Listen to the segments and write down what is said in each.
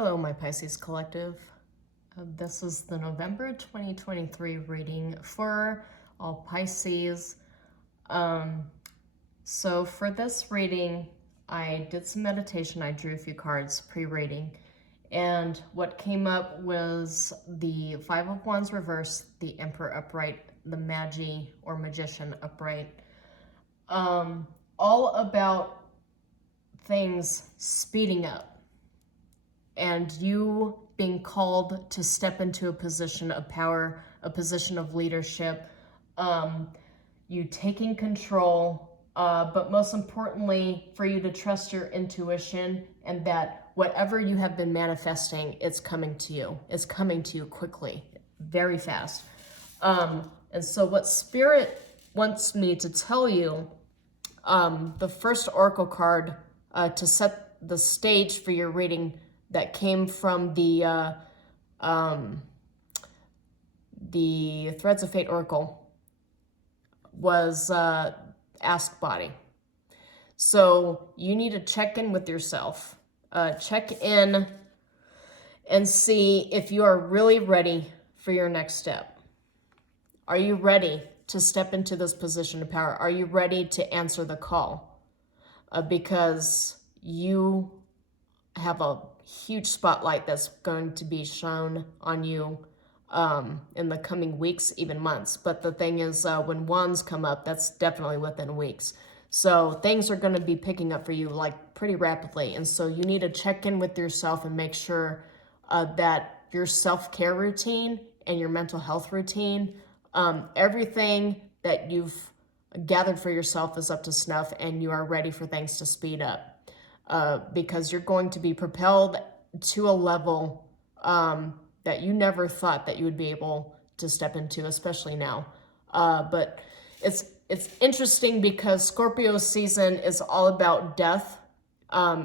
Hello, my Pisces collective. This is the November 2023 reading for all Pisces. So for this reading, I did some meditation. I drew a few cards pre-reading. And what came up was the Five of Wands reverse, the Emperor upright, the Magi or Magician upright. All about things speeding up. And you being called to step into a position of power, a position of leadership, you taking control, but most importantly, for you to trust your intuition and that whatever you have been manifesting, it's coming to you. It's coming to you quickly, very fast. And so what Spirit wants me to tell you, the first oracle card to set the stage for your reading that came from the Threads of Fate Oracle was Ask Body. So you need to check in with yourself. Check in and see if you are really ready for your next step. Are you ready to step into this position of power? Are you ready to answer the call? Because you have a huge spotlight that's going to be shown on you in the coming weeks, even months. But the thing is, when wands come up, that's definitely within weeks. So things are going to be picking up for you like pretty rapidly. And so you need to check in with yourself and make sure that your self-care routine and your mental health routine, everything that you've gathered for yourself is up to snuff and you are ready for things to speed up. Because you're going to be propelled to a level that you never thought that you would be able to step into, especially now. But it's interesting because Scorpio season is all about death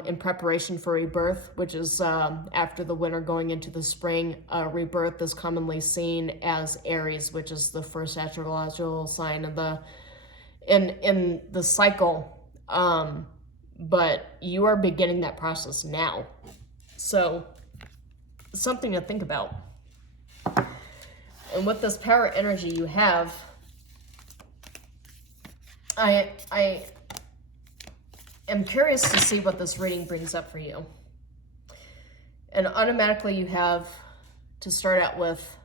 in preparation for rebirth, which is after the winter going into the spring. Rebirth is commonly seen as Aries, which is the first astrological sign of in the cycle. But you are beginning that process now. So, something to think about. And with this power energy you have, I am curious to see what this reading brings up for you. And automatically you have to start out with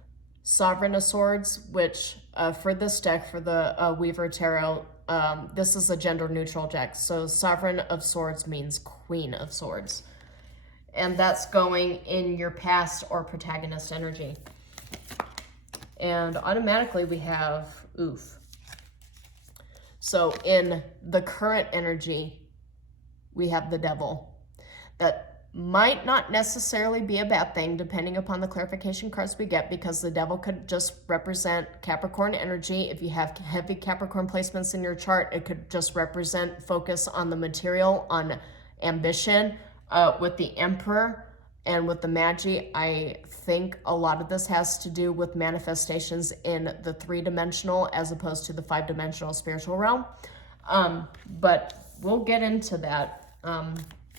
Sovereign of Swords, which for this deck, for the Weaver Tarot, this is a gender-neutral deck. So Sovereign of Swords means Queen of Swords. And that's going in your past or protagonist energy. And automatically we have Oof. So in the current energy, we have the Devil. That might not necessarily be a bad thing depending upon the clarification cards we get, because the Devil could just represent Capricorn energy. If you have heavy Capricorn placements in your chart, it could just represent focus on the material, on ambition. With the Emperor and with the Magi, I think a lot of this has to do with manifestations in the three-dimensional as opposed to the five-dimensional spiritual realm. But we'll get into that.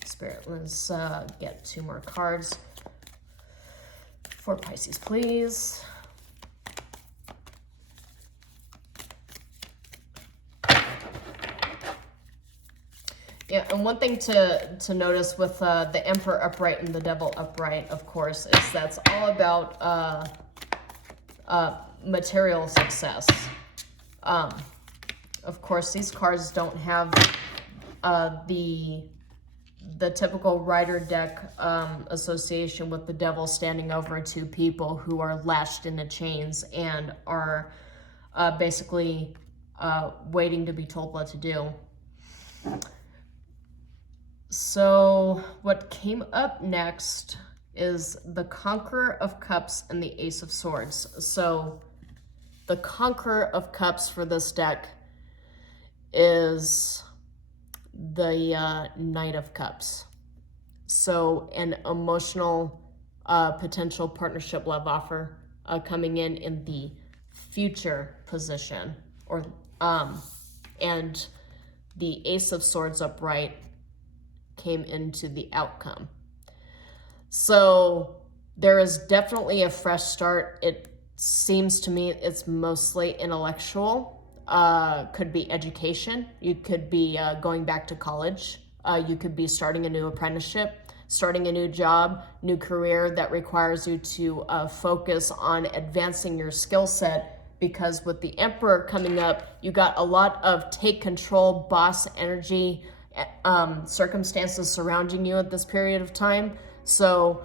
Spirit, let's get two more cards for Pisces, please. Yeah, and one thing to notice with the Emperor upright and the Devil upright, of course, is that's all about material success. Of course, these cards don't have the typical rider deck association with the Devil standing over two people who are lashed into chains and are basically waiting to be told what to do. So what came up next is the Conqueror of Cups and the Ace of Swords. So the Conqueror of Cups for this deck is the Knight of Cups. So an emotional potential partnership love offer coming in the future position, or and the Ace of Swords upright came into the outcome. So there is definitely a fresh start. It seems to me it's mostly intellectual. Could be education. You could be going back to college. You could be starting a new apprenticeship, starting a new job, new career that requires you to focus on advancing your skill set. Because with the Emperor coming up, you got a lot of take control, boss energy, circumstances surrounding you at this period of time. So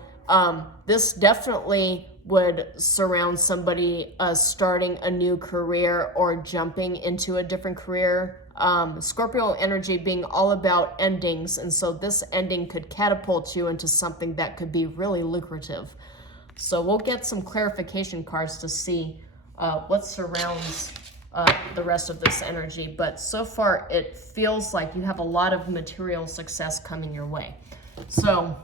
this definitely would surround somebody starting a new career or jumping into a different career. Scorpio energy being all about endings, and so this ending could catapult you into something that could be really lucrative. So we'll get some clarification cards to see what surrounds the rest of this energy, but so far it feels like you have a lot of material success coming your way. So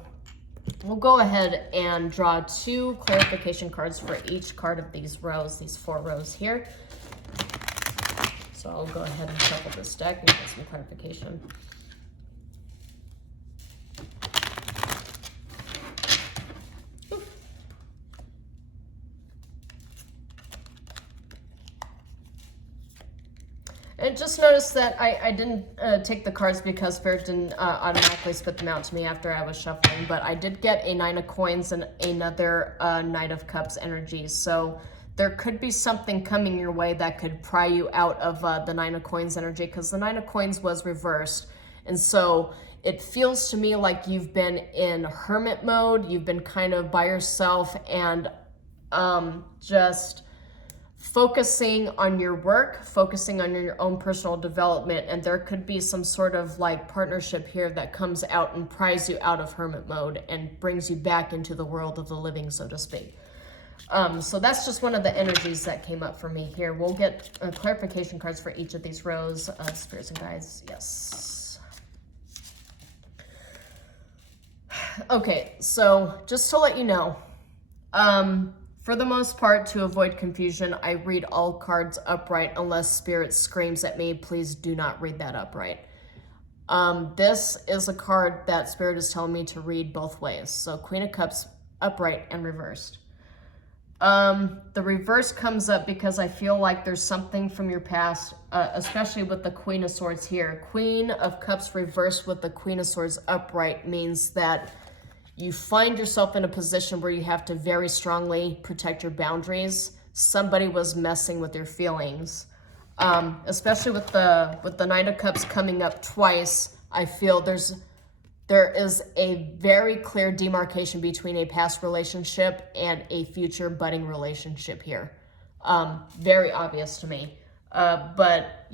we'll go ahead and draw 2 clarification cards for each card of these rows, these 4 rows here. So I'll go ahead and shuffle this deck and get some clarification. And just notice that I didn't take the cards because Spirit didn't automatically spit them out to me after I was shuffling, but I did get a 9 of coins and another Knight of Cups energy. So there could be something coming your way that could pry you out of the 9 of coins energy, because the 9 of coins was reversed. And so it feels to me like you've been in hermit mode. You've been kind of by yourself and just focusing on your work, focusing on your own personal development, and there could be some sort of like partnership here that comes out and pries you out of hermit mode and brings you back into the world of the living, so to speak. So that's just one of the energies that came up for me here. We'll get clarification cards for each of these rows. Spirits and guides, yes. Okay, so just to let you know, for the most part, to avoid confusion, I read all cards upright unless Spirit screams at me, please do not read that upright. This is a card that Spirit is telling me to read both ways. So Queen of Cups upright and reversed. The reverse comes up because I feel like there's something from your past, especially with the Queen of Swords here. Queen of Cups reversed with the Queen of Swords upright means that you find yourself in a position where you have to very strongly protect your boundaries. Somebody was messing with your feelings. Especially with the Knight of Cups coming up twice, I feel there is a very clear demarcation between a past relationship and a future budding relationship here. Very obvious to me. But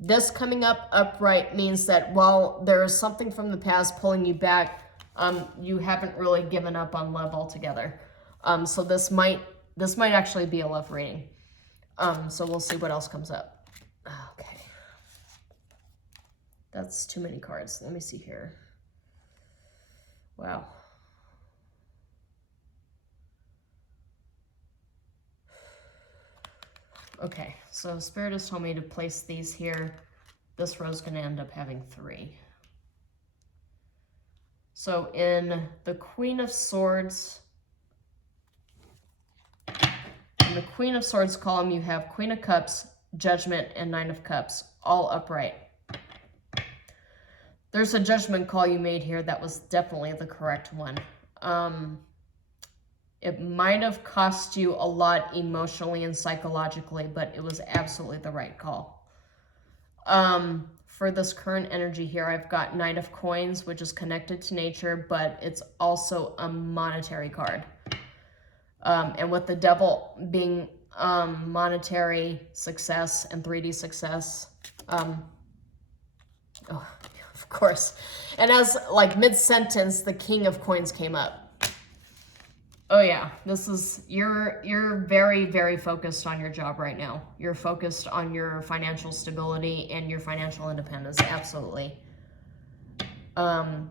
this coming up upright means that while there is something from the past pulling you back, you haven't really given up on love altogether. So this might actually be a love reading. So we'll see what else comes up. Okay. That's too many cards. Let me see here. Wow. Okay, so Spirit has told me to place these here. This row's going to end up having 3. So in the Queen of Swords, in the Queen of Swords column, you have Queen of Cups, Judgment, and 9 of Cups, all upright. There's a judgment call you made here that was definitely the correct one. It might have cost you a lot emotionally and psychologically, but it was absolutely the right call. For this current energy here, I've got Knight of Coins, which is connected to nature, but it's also a monetary card. And with the Devil being monetary success and 3D success, oh, of course. And as like mid-sentence, the King of Coins came up. Oh yeah, this is, you're very, very focused on your job right now. You're focused on your financial stability and your financial independence, absolutely. Yeah,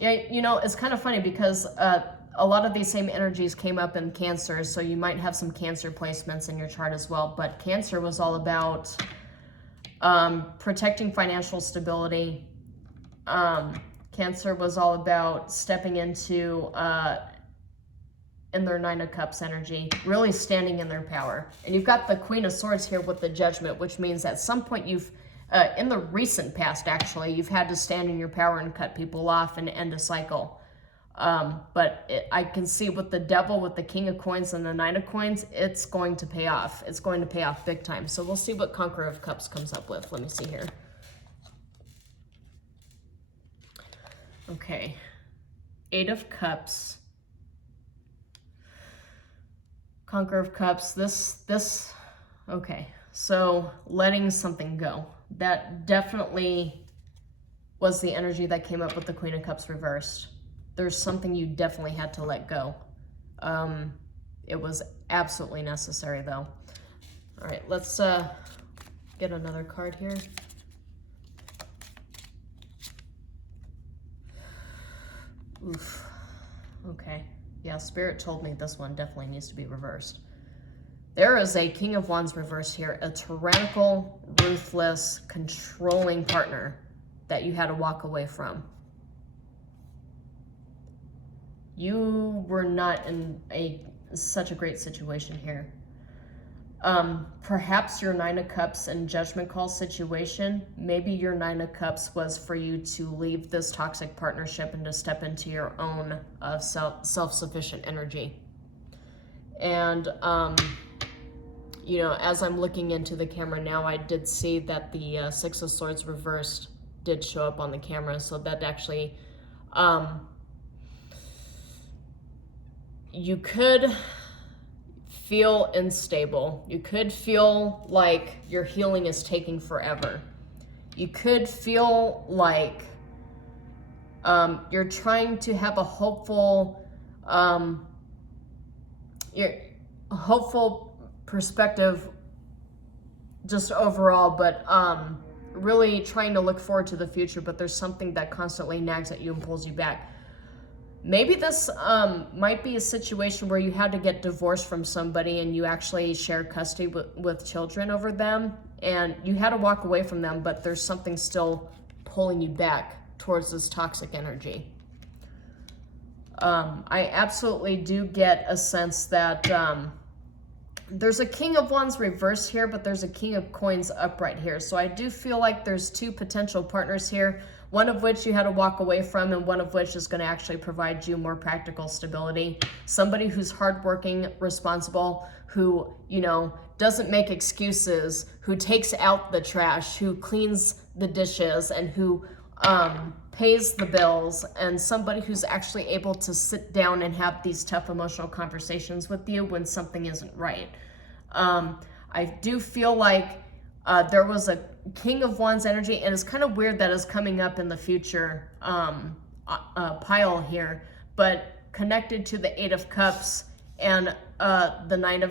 you know, it's kind of funny because a lot of these same energies came up in Cancer, so you might have some Cancer placements in your chart as well, but Cancer was all about protecting financial stability. Cancer was all about stepping into in their Nine of Cups energy, really standing in their power. And you've got the Queen of Swords here with the Judgment, which means at some point you've, in the recent past actually, you've had to stand in your power and cut people off and end a cycle. I can see with the Devil, with the King of Coins and the Nine of Coins, it's going to pay off. It's going to pay off big time. So we'll see what Conqueror of Cups comes up with. Let me see here. Okay. Eight of Cups. Conqueror of Cups, okay, so letting something go. That definitely was the energy that came up with the Queen of Cups reversed. There's something you definitely had to let go. It was absolutely necessary though. All right, let's get another card here. Oof, okay. Yeah, Spirit told me this one definitely needs to be reversed. There is a King of Wands reversed here, a tyrannical, ruthless, controlling partner that you had to walk away from. You were not in such a great situation here. Perhaps your Nine of Cups and Judgment Call situation, maybe your Nine of Cups was for you to leave this toxic partnership and to step into your own self-sufficient energy. And, you know, as I'm looking into the camera now, I did see that the Six of Swords reversed did show up on the camera. So that actually, you could feel unstable. You could feel like your healing is taking forever. You could feel like you're trying to have a hopeful perspective just overall, but really trying to look forward to the future, but there's something that constantly nags at you and pulls you back. Maybe this might be a situation where you had to get divorced from somebody and you actually share custody with children over them, and you had to walk away from them, but there's something still pulling you back towards this toxic energy. I absolutely do get a sense that there's a King of Wands reverse here, but there's a King of Coins upright here. So I do feel like there's two potential partners here, one of which you had to walk away from and one of which is going to actually provide you more practical stability. Somebody who's hardworking, responsible, who, you know, doesn't make excuses, who takes out the trash, who cleans the dishes, and who pays the bills, and somebody who's actually able to sit down and have these tough emotional conversations with you when something isn't right. I do feel like there was a King of Wands energy, and it's kind of weird that it's coming up in the future pile here, but connected to the Eight of Cups and the Nine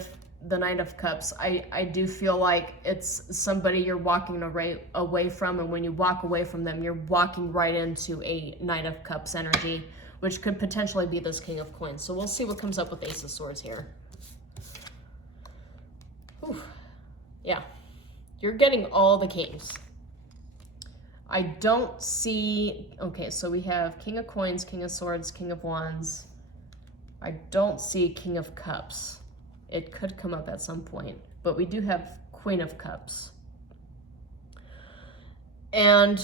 of Cups, I do feel like it's somebody you're walking away from, and when you walk away from them, you're walking right into a Nine of Cups energy, which could potentially be this King of Coins. So we'll see what comes up with Ace of Swords here. Whew. Yeah. You're getting all the kings. I don't see, okay, so we have King of Coins, King of Swords, King of Wands. I don't see King of Cups. It could come up at some point, but we do have Queen of Cups. And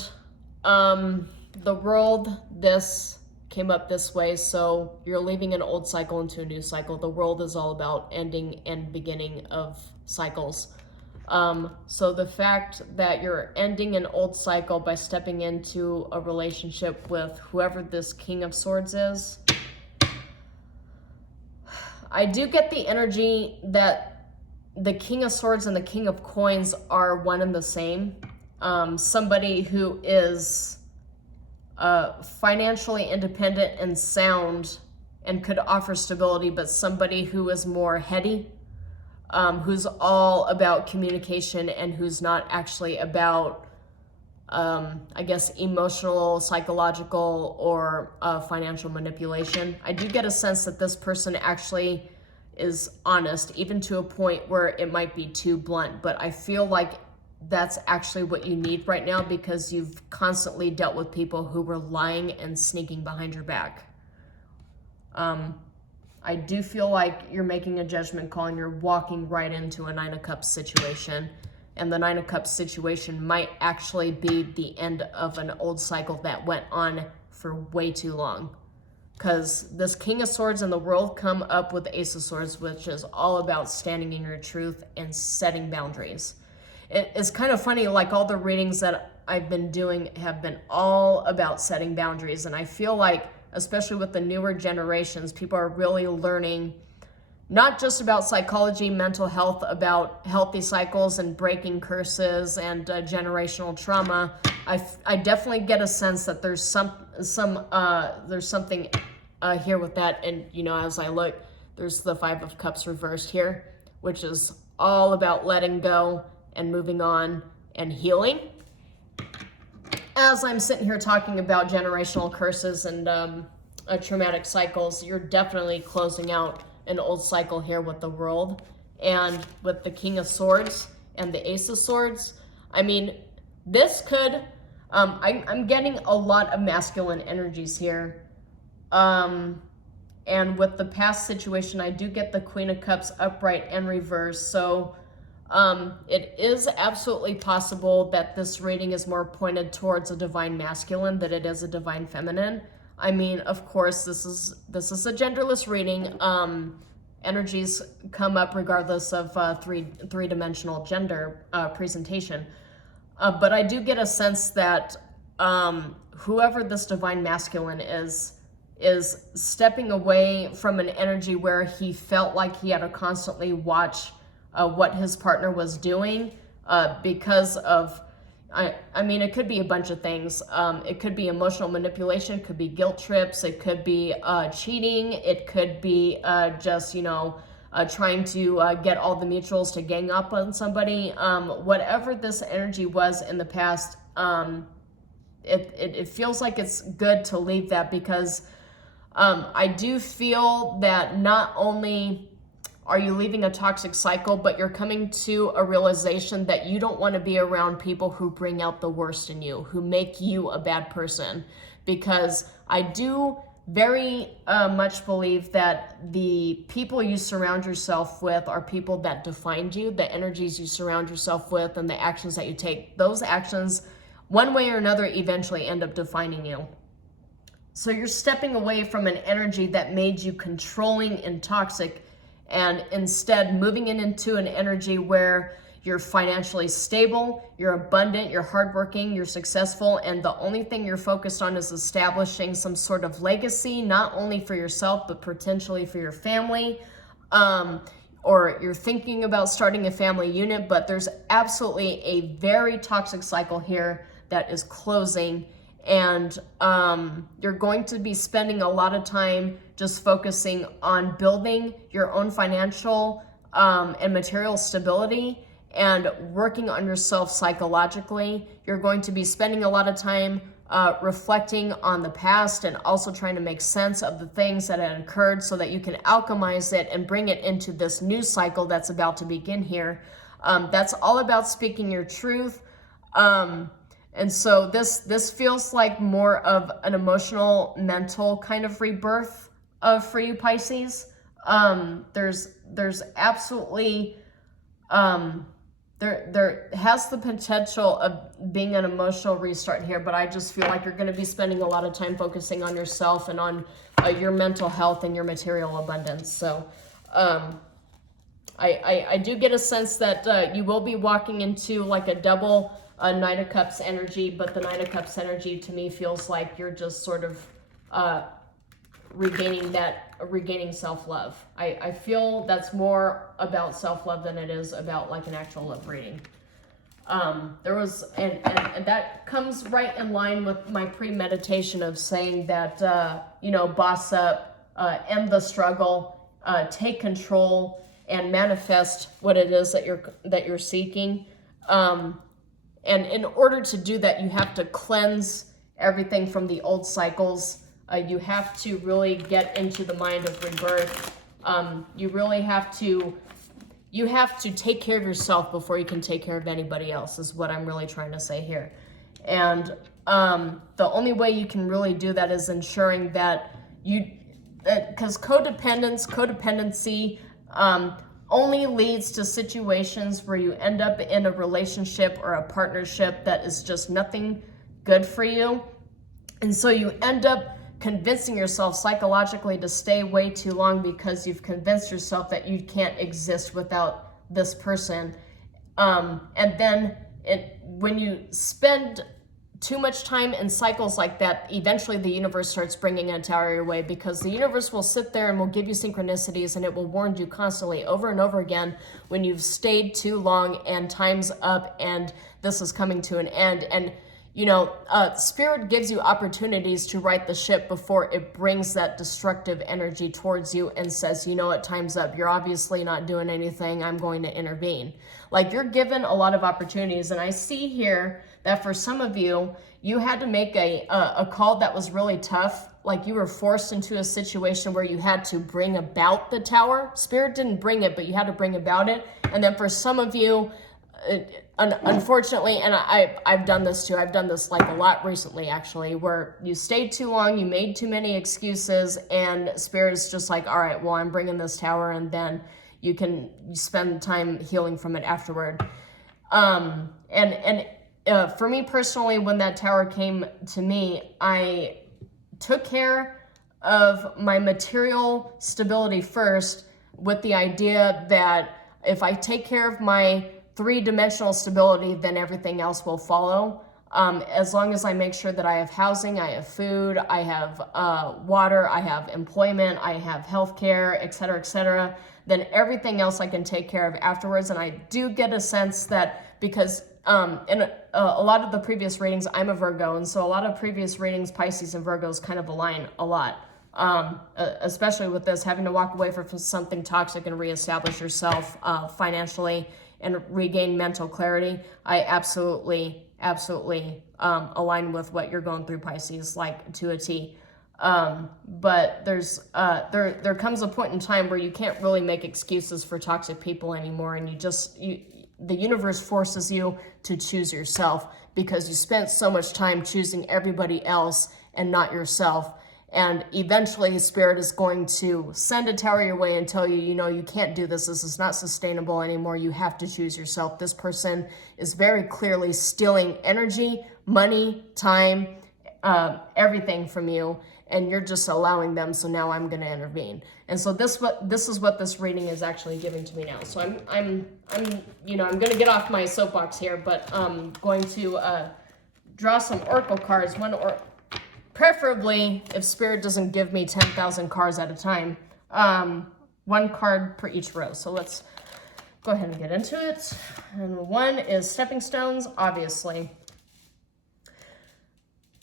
the world, this came up this way, so you're leaving an old cycle into a new cycle. The world is all about ending and beginning of cycles. So the fact that you're ending an old cycle by stepping into a relationship with whoever this King of Swords is, I do get the energy that the King of Swords and the King of Coins are one and the same. Somebody who is financially independent and sound and could offer stability, but somebody who is more heady, who's all about communication and who's not actually about, I guess, emotional, psychological, or financial manipulation. I do get a sense that this person actually is honest, even to a point where it might be too blunt, but I feel like that's actually what you need right now, because you've constantly dealt with people who were lying and sneaking behind your back. I do feel like you're making a judgment call and you're walking right into a Nine of Cups situation. And the Nine of Cups situation might actually be the end of an old cycle that went on for way too long. Because this King of Swords and the World come up with the Ace of Swords, which is all about standing in your truth and setting boundaries. It's kind of funny, like all the readings that I've been doing have been all about setting boundaries. And I feel like, especially with the newer generations, people are really learning not just about psychology, mental health, about healthy cycles and breaking curses and generational trauma. I definitely get a sense that there's something here with that. And you know, as I look, there's the Five of Cups reversed here, which is all about letting go and moving on and healing. As I'm sitting here talking about generational curses and traumatic cycles, you're definitely closing out an old cycle here with the World and with the King of Swords and the Ace of Swords. I mean, this could, I'm getting a lot of masculine energies here. And with the past situation, I do get the Queen of Cups upright and reversed. So it is absolutely possible that this reading is more pointed towards a divine masculine than it is a divine feminine. I mean, of course, this is a genderless reading. Energies come up regardless of three-dimensional gender presentation. But I do get a sense that whoever this divine masculine is stepping away from an energy where he felt like he had to constantly watch what his partner was doing because of, I mean, it could be a bunch of things. It could be emotional manipulation, it could be guilt trips, it could be cheating, it could be just, you know, trying to get all the mutuals to gang up on somebody. Whatever this energy was in the past, it feels like it's good to leave that, because I do feel that not only are you leaving a toxic cycle, but you're coming to a realization that you don't want to be around people who bring out the worst in you, who make you a bad person. Because I do very much believe that the people you surround yourself with are people that defined you, the energies you surround yourself with, and the actions that you take. Those actions, one way or another, eventually end up defining you. So you're stepping away from an energy that made you controlling and toxic, and instead moving into an energy where you're financially stable, you're abundant, you're hardworking, you're successful, and the only thing you're focused on is establishing some sort of legacy, not only for yourself, but potentially for your family. Or you're thinking about starting a family unit, but there's absolutely a very toxic cycle here that is closing. And you're going to be spending a lot of time just focusing on building your own financial and material stability and working on yourself psychologically. You're going to be spending a lot of time reflecting on the past and also trying to make sense of the things that had occurred so that you can alchemize it and bring it into this new cycle that's about to begin here. That's all about speaking your truth. And so this feels like more of an emotional, mental kind of rebirth for you, Pisces. There's absolutely, there has the potential of being an emotional restart here, but I just feel like you're going to be spending a lot of time focusing on yourself and on your mental health and your material abundance. So I do get a sense that you will be walking into like a double Knight of Cups energy, but the Knight of Cups energy to me feels like you're just sort of regaining self-love. I feel that's more about self-love than it is about like an actual love reading. There was, and that comes right in line with my pre-meditation of saying that, you know, boss up, end the struggle, take control, and manifest what it is that you're seeking. And in order to do that, you have to cleanse everything from the old cycles. You have to really get into the mind of rebirth. You really have to you have to take care of yourself before you can take care of anybody else, is what I'm really trying to say here. And the only way you can really do that is ensuring that because codependency only leads to situations where you end up in a relationship or a partnership that is just nothing good for you. And so you end up convincing yourself psychologically to stay way too long because you've convinced yourself that you can't exist without this person. And then when you spend too much time in cycles like that, eventually the universe starts bringing a tower your way, because the universe will sit there and will give you synchronicities, and it will warn you constantly over and over again when you've stayed too long and time's up and this is coming to an end. And Spirit gives you opportunities to right the ship before it brings that destructive energy towards you and says, you know what, time's up. You're obviously not doing anything. I'm going to intervene. Like, you're given a lot of opportunities. And I see here that for some of you, you had to make a call that was really tough. Like, you were forced into a situation where you had to bring about the tower. Spirit didn't bring it, but you had to bring about it. And then for some of you, unfortunately, and I've done this too. I've done this like a lot recently, actually, where you stayed too long, you made too many excuses, and Spirit is just like, all right, well, I'm bringing this tower, and then you spend time healing from it afterward. For me personally, when that tower came to me, I took care of my material stability first, with the idea that if I take care of my three-dimensional stability, then everything else will follow. As long as I make sure that I have housing, I have food, I have water, I have employment, I have healthcare, etc., then everything else I can take care of afterwards. And I do get a sense that because in a lot of the previous readings, I'm a Virgo, and so a lot of previous readings, Pisces and Virgos kind of align a lot. Especially with this, having to walk away from something toxic and reestablish yourself financially and regain mental clarity. I absolutely align with what you're going through, Pisces, like to a T. But there comes a point in time where you can't really make excuses for toxic people anymore, and the universe forces you to choose yourself, because you spent so much time choosing everybody else and not yourself. And eventually Spirit is going to send a tower your way and tell you, you can't do this. This is not sustainable anymore. You have to choose yourself. This person is very clearly stealing energy, money, time, everything from you, and you're just allowing them. So now I'm going to intervene. And so this is what this reading is actually giving to me now. So I'm going to get off my soapbox here, but I'm going to draw some oracle cards. Preferably, if Spirit doesn't give me 10,000 cards at a time, one card per each row. So let's go ahead and get into it. And one is stepping stones, obviously.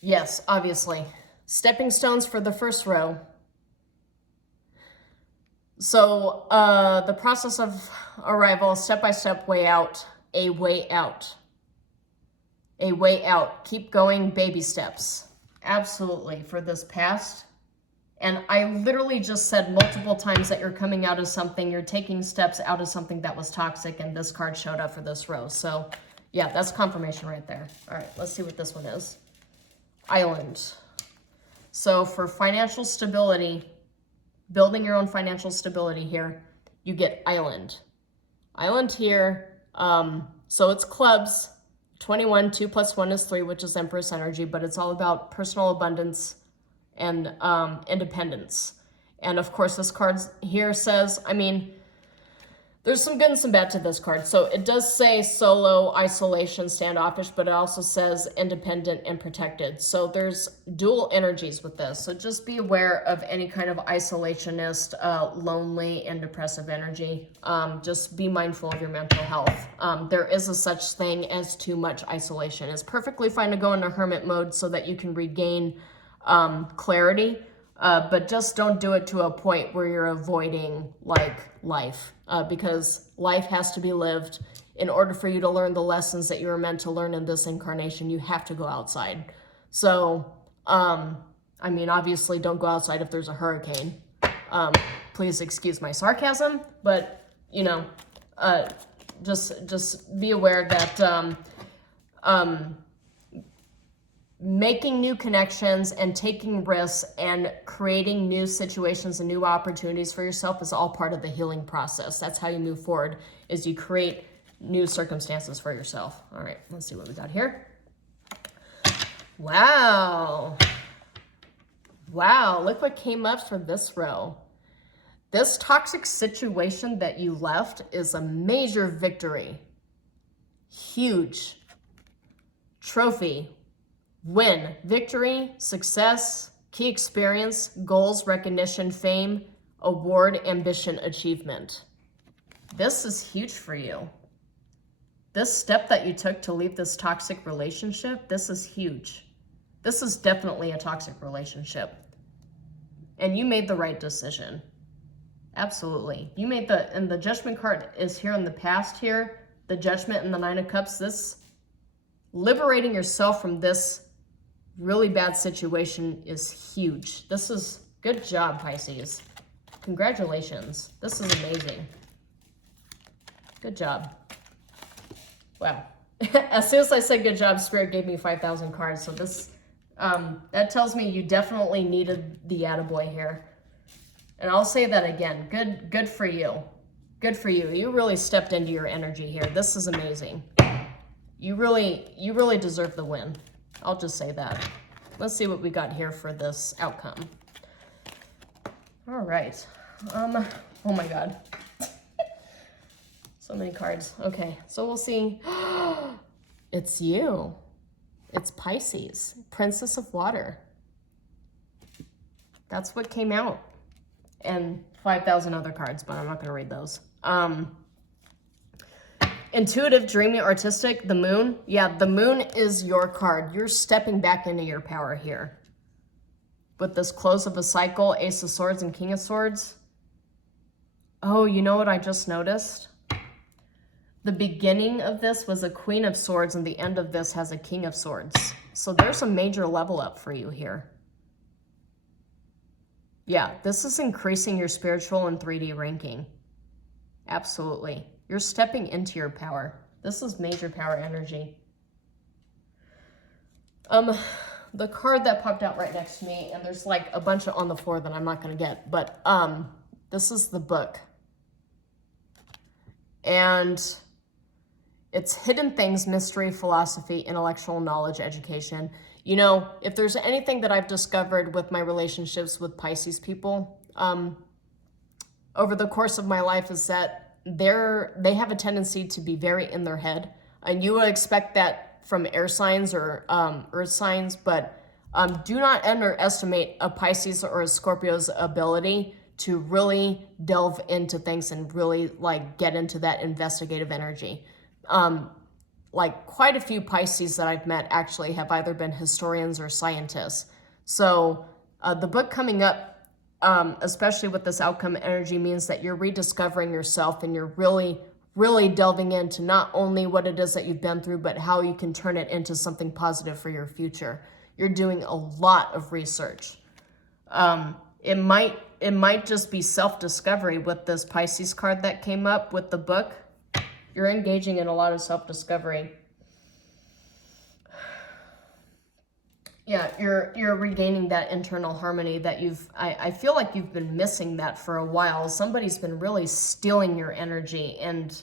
Yes, obviously. Stepping stones for the first row. So the process of arrival, step-by-step way out, a way out. A way out. Keep going, baby steps. Absolutely, for this past. And I literally just said multiple times that you're coming out of something, you're taking steps out of something that was toxic, and this card showed up for this row. So yeah, that's confirmation right there. All right, let's see what this one is. Island. So for financial stability, building your own financial stability here, you get island. Island here, so it's clubs. 21, 2 plus 1 is 3, which is Empress energy, but it's all about personal abundance and independence. And of course, this card here says, there's some good and some bad to this card. So it does say solo, isolation, standoffish, but it also says independent and protected. So there's dual energies with this. So just be aware of any kind of isolationist, lonely, and depressive energy. Just be mindful of your mental health. There is a such thing as too much isolation. It's perfectly fine to go into hermit mode so that you can regain clarity. But just don't do it to a point where you're avoiding life, because life has to be lived. In order for you to learn the lessons that you were meant to learn in this incarnation, you have to go outside. So, obviously don't go outside if there's a hurricane. Please excuse my sarcasm, but just be aware that making new connections and taking risks and creating new situations and new opportunities for yourself is all part of the healing process. That's how you move forward, is you create new circumstances for yourself. All right, let's see what we got here. Wow. Wow, look what came up for this row. This toxic situation that you left is a major victory. Huge. Trophy. Win. Victory. Success. Key experience. Goals. Recognition. Fame. Award. Ambition. Achievement. This is huge for you. This step that you took to leave this toxic relationship, this is huge. This is definitely a toxic relationship. And you made the right decision. Absolutely. You made and the Judgment card is here in the past here. The Judgment and the Nine of Cups. This, liberating yourself from this really bad situation is huge. This is, good job, Pisces. Congratulations. This is amazing. Good job. Wow. As soon as I said good job, Spirit gave me 5,000 cards. So this, that tells me you definitely needed the attaboy here. And I'll say that again. Good for you. Good for you. You really stepped into your energy here. This is amazing. You really deserve the win. I'll just say that. Let's see what we got here for this outcome. All right. Oh my God. So many cards. Okay, so we'll see. It's you. It's Pisces, Princess of Water. That's what came out. And 5,000 other cards, but I'm not going to read those. Intuitive, dreamy, artistic, the moon. Yeah, the moon is your card. You're stepping back into your power here. With this close of a cycle, Ace of Swords and King of Swords. Oh, you know what I just noticed? The beginning of this was a Queen of Swords, and the end of this has a King of Swords. So there's a major level up for you here. Yeah, this is increasing your spiritual and 3D ranking. Absolutely. You're stepping into your power. This is major power energy. The card that popped out right next to me, and there's like a bunch on the floor that I'm not going to get, but this is the book. And it's Hidden Things, Mystery, Philosophy, Intellectual Knowledge, Education. You know, if there's anything that I've discovered with my relationships with Pisces people over the course of my life is that they have a tendency to be very in their head. And you would expect that from air signs or earth signs, but do not underestimate a Pisces or a Scorpio's ability to really delve into things and really like get into that investigative energy. Like quite a few Pisces that I've met actually have either been historians or scientists. So the book coming up, especially with this outcome energy, means that you're rediscovering yourself and you're really delving into not only what it is that you've been through, but how you can turn it into something positive for your future. You're doing a lot of research. It might just be self-discovery with this Pisces card that came up with the book. You're engaging in a lot of self-discovery. Yeah, you're regaining that internal harmony that I feel like you've been missing that for a while. Somebody's been really stealing your energy and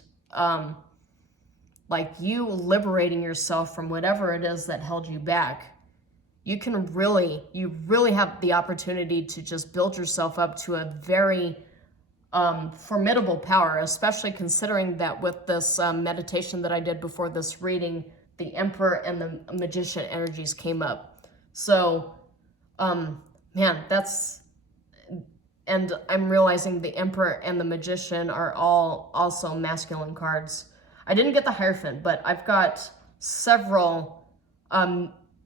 like you liberating yourself from whatever it is that held you back. You really have the opportunity to just build yourself up to a very formidable power, especially considering that with this meditation that I did before this reading, the Emperor and the Magician energies came up. So, man, and I'm realizing the Emperor and the Magician are all also masculine cards. I didn't get the Hierophant, but I've got several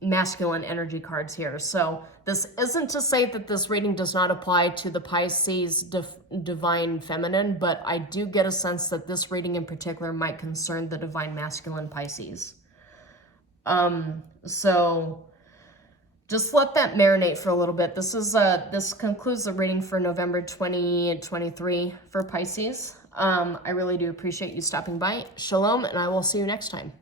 masculine energy cards here. So this isn't to say that this reading does not apply to the Pisces divine feminine, but I do get a sense that this reading in particular might concern the divine masculine Pisces. So just let that marinate for a little bit. This concludes the reading for November 2023 for Pisces. I really do appreciate you stopping by. Shalom, and I will see you next time.